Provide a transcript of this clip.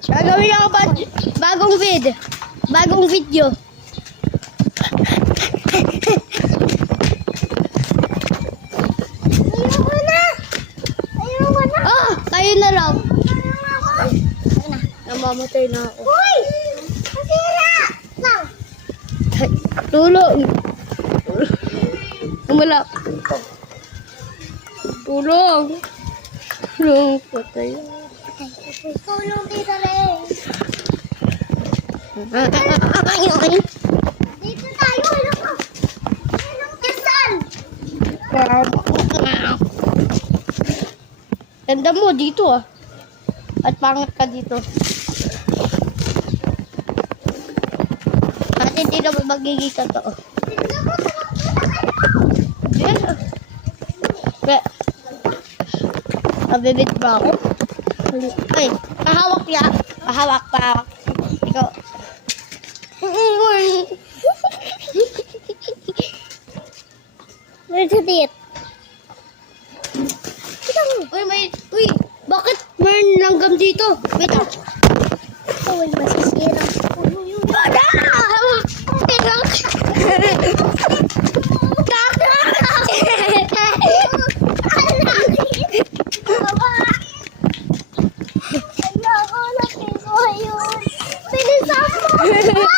Gagawin ako bagong bagong video. Oh, kayo na raw. Namamatay na ako. Uy! Masira! Lang! Tulong. Wala. Tulong. Tulong. Patay. Tulong dito rin. Dito tayo. Ano ka? Kisan! Ganda mo dito ah. At pangit ka dito. At hindi naman magiging totoo. Yan ah. Mabibit ba ako? Ay, pahawak ya. Pahawak. Ikaw. Where's the date? Uy, bakit may langgam dito? Wait ah. Uy, masisira. Ayoko na pinso yun. Bilisan mo!